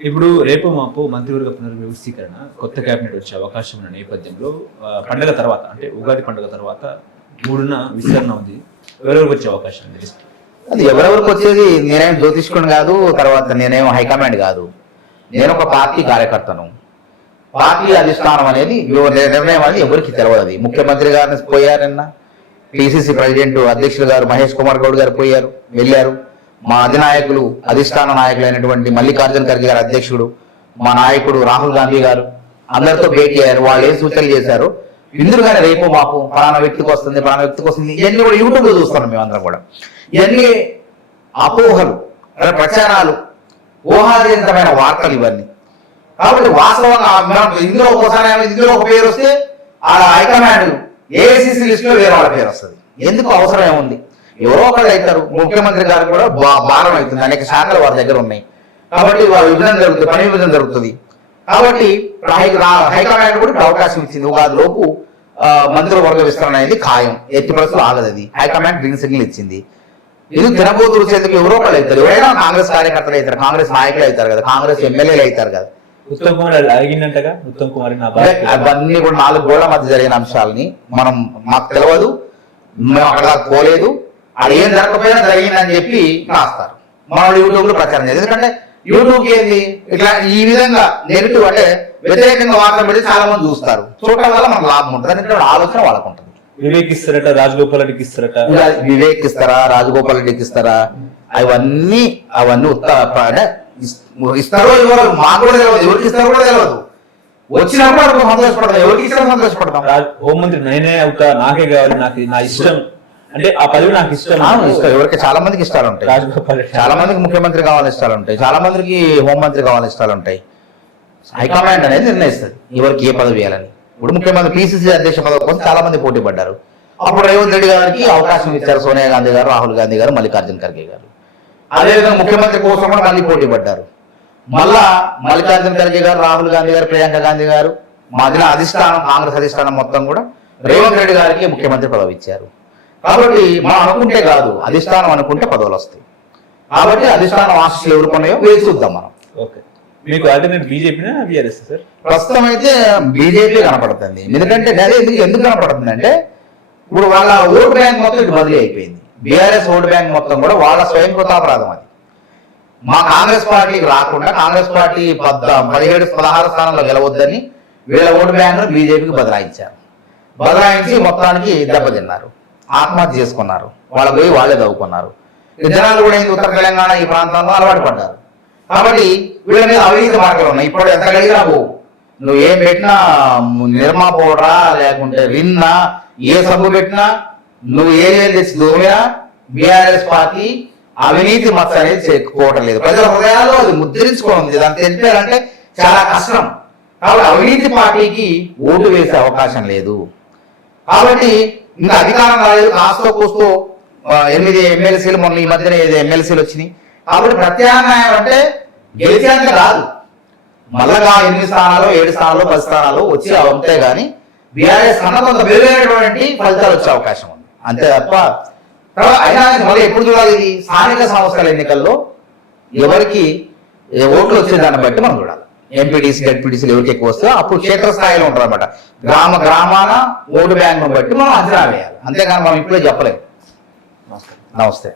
ఇప్పుడు రేపు మాపు మంత్రివర్గ పునర్వ్యవస్థీకరణ కొత్త కేబినెట్ వచ్చే అవకాశం ఉన్న నేపథ్యంలో పండగ తర్వాత అంటే ఉగాది పండుగ తర్వాత మూడున విస్తరణ ఉంది. ఎవరెవరికి వచ్చే అవకాశం ఉంది? అది ఎవరెవరికి వచ్చేది? నేనేం జ్యోతిష్కుని కాదు తర్వాత నేనేం హైకమాండ్ కాదు. నేను ఒక పార్టీ కార్యకర్తను. పార్టీ అధిష్టానం అనేది నిర్ణయం అనేది ఎవరికి తెలియదు అది ముఖ్యమంత్రి గారిని పోయారన్న పిసిసి ప్రెసిడెంట్ అధ్యక్షులు గారు మహేష్ కుమార్ గౌడ్ గారు పోయారు వెళ్ళారు. మా అధినాయకులు అధిష్టాన నాయకులైనటువంటి మల్లికార్జున ఖర్గే గారు అధ్యక్షుడు మా నాయకుడు రాహుల్ గాంధీ గారు అందరితో భేటీ అయ్యారు. వాళ్ళు ఏం సూచనలు చేశారు? ఇందులోగానే రేపు మాకు ప్రాణ వ్యక్తికి వస్తుంది ప్రాణ వ్యక్తికి వస్తుంది. ఇవన్నీ కూడా యూట్యూబ్లో చూస్తున్నాం మేమందరం కూడా. ఇవన్నీ అపోహలు అంటే ప్రచారాలు ఊహాజనితమైన వార్తలు ఇవన్నీ. కాబట్టి వాస్తవంగా ఇందులో ఒకసారి ఇందులో ఒక పేరు వస్తే ఆ హైకమాండ్ ఏఐసిసి లిస్ట్లో వేరే వాళ్ళ పేరు వస్తుంది. ఎందుకు అవసరం ఏముంది? ఎవరో ఒకళ్ళు అవుతారు. ముఖ్యమంత్రి గారు కూడా భారం అవుతుంది. అనేక శాఖలు వారి దగ్గర ఉన్నాయి. కాబట్టి వాళ్ళ విభజన జరుగుతుంది పని విభజన జరుగుతుంది. కాబట్టి హైకమాండ్ కూడా అవకాశం ఇచ్చింది. ఉగాది లోపు ఆ, మంత్రివర్గ విస్తరణ అనేది ఖాయం. ఎట్టి పరిస్థితులు ఆగదు అది. హైకమాండ్ గ్రీన్ సిగ్నల్ ఇచ్చింది. ఇది తినబోతులు చేతికి ఎవరో ఒకళ్ళు అవుతారు. ఎవరైనా కాంగ్రెస్ కార్యకర్తలు అవుతారు. కాంగ్రెస్ నాయకులు అవుతారు కదా. కాంగ్రెస్ ఎమ్మెల్యేలు అవుతారు కదా. ఉత్తమ్ కుమార్ అడిగిందంటగా ఉత్తమ్ అవన్నీ కూడా నాలుగు గోళ్ళ మధ్య జరిగిన అంశాలని మనం మాకు తెలియదు మేము అక్కడ పోలేదు. అది ఏం జరగకపోయినా జరిగిందని చెప్పి రాస్తారు. మన యూట్యూబ్లో ప్రచారం చేయాలి ఎందుకంటే యూట్యూబ్ ఏంది? ఇట్లా ఈ విధంగా నెగిటివ్ అంటే వ్యతిరేకంగా వార్తలు పెడితే చాలా మంది చూస్తారు. చూడటం వల్ల మనకు లాభం ఉంటుంది. ఎందుకంటే ఆలోచన వాళ్ళకు ఉంటుంది. వివేక్ ఇస్తారట రాజగోపాల్ రెడ్డికి ఇస్తారట. ఇలా వివేక్ ఇస్తారా రాజగోపాల్ రెడ్డికి ఇస్తారా? అవన్నీ అవన్నీ ఉత్త అంటే ఇస్- ఇస్తారో ఇవ్వరో మాకు కూడా తెలియదు. ఎవరికి ఇస్తారో కూడా తెలియదు. వచ్చినప్పుడు సంతోషపడతాం. ఎవరికి ఇస్తారో సంతోషపడతాం. హోంమంత్రి నేనే అవుతా నాకే కావాలి. నాకు నా ఇష్టం. అంటే ఆ పదవి నాకు ఇష్టం ఇష్టం. ఎవరికి చాలా మందికి ఇష్టాలు ఉంటాయి. చాలా మందికి ముఖ్యమంత్రి కావాలని ఇష్టాలు ఉంటాయి. చాలా మందికి హోంమంత్రి కావాలని ఇష్టాలు ఉంటాయి. హైకమాండ్ అనేది నిర్ణయిస్తుంది. ఎవరికి ఏ పదవి ఇవ్వాలని. ఇప్పుడు ముఖ్యమంత్రి పిసిసి అధ్యక్ష పదవి కోసం చాలా మంది పోటీ పడ్డారు. అప్పుడు రేవంత్ రెడ్డి గారికి అవకాశం ఇచ్చారు సోనియా గాంధీ గారు రాహుల్ గాంధీ గారు మల్లికార్జున ఖర్గే గారు. అదేవిధంగా ముఖ్యమంత్రి కోసం కూడా మళ్ళీ పోటీ పడ్డారు. మళ్ళా మల్లికార్జున ఖర్గే గారు రాహుల్ గాంధీ గారు ప్రియాంక గాంధీ గారు మధ్యన అధిష్టానం కాంగ్రెస్ అధిష్టానం మొత్తం కూడా రేవంత్ రెడ్డి గారికి ముఖ్యమంత్రి పదవి ఇచ్చారు. కాబట్టి మనం అనుకుంటే కాదు అధిష్టానం అనుకుంటే పదవులు వస్తాయి. కాబట్టి అధిష్టానం ఆశలు ఎవరుకున్నాయో వేచి చూద్దాం మనం. ఓకే. మీకు ఆల్టర్నేట్ బీజేపీనా బీఆర్ఎస్ సార్? ప్రస్తుతం అయితే బీజేపీ కనపడుతుంది. ఎందుకంటే అదే ఎందుకు ఎందుకు కనపడుతుంది అంటే ఇప్పుడు వాళ్ళ ఓటు బ్యాంక్ మొత్తం ఇటు బదిలీ అయిపోయింది. బీఆర్ఎస్ ఓటు బ్యాంక్ మొత్తం కూడా వాళ్ళ స్వయం కృతాపరాధం అది. మా కాంగ్రెస్ పార్టీకి రాకుండా కాంగ్రెస్ పార్టీ పద్ద పదిహేడు పదహారు స్థానంలో గెలవద్దని వీళ్ళ ఓటు బ్యాంక్ బీజేపీకి బదలాయించారు. బదలాయించి మొత్తానికి దెబ్బతిన్నారు. ఆత్మహత్య చేసుకున్నారు. వాళ్ళ పోయి వాళ్ళే చదువుకున్నారు. ఈ జనాలు కూడా ఏంది ఉత్తర తెలంగాణ ఈ ప్రాంతంలో అలవాటు పడ్డారు? కాబట్టి వీళ్ళ మీద అవినీతి మార్గాలు ఉన్నాయి. ఇప్పుడు ఎంత గడిగినా పోవు నువ్వు ఏం పెట్టినా నిర్మా పౌడరా లేకుంటే రిన్నా ఏ సబ్బు పెట్టినా నువ్వు ఏ ఏ దూమినా బీఆర్ఎస్ పార్టీ అవినీతి మచ్చ అనేది చెక్కుకోవటం లేదు. ప్రజల హృదయాల్లో అది ముద్రించుకోనుంది దాన్ని తెలిపారంటే చాలా కష్టం. కాబట్టి అవినీతి పార్టీకి ఓటు వేసే అవకాశం లేదు. కాబట్టి ఇంకా అధికారం రాలేదు కాస్తో కూస్తో ఎనిమిది ఎమ్మెల్సీలు మొన్న ఈ మధ్యన ఏదో ఎమ్మెల్సీలు వచ్చినాయి. కాబట్టి ప్రత్యామ్నాయం అంటే గెలిచేంత కాదు. మళ్ళగా ఎనిమిది స్థానాలు ఏడు స్థానాలు పది స్థానాలు వచ్చి అంతే గాని బీఆర్ఎస్ కన్నా కొంత మెరుగైనటువంటి ఫలితాలు వచ్చే అవకాశం ఉంది. అంతే తప్ప అయినా మళ్ళీ ఎప్పుడు చూడాలి ఇది? స్థానిక సంస్థల ఎన్నికల్లో ఎవరికి ఓట్లు వచ్చే దాన్ని బట్టి మనం చూడాలి. ఎంపీటీసీ జడ్పీటీసీలు ఎవరికి ఎక్కువ వస్తే అప్పుడు క్షేత్రస్థాయిలో ఉంటారు అనమాట గ్రామ గ్రామాన ఓటు బ్యాంకును బట్టి మనం అంచనా వేయాలి. అంతేగాని మనం ఇప్పుడే చెప్పలేము నమస్తే.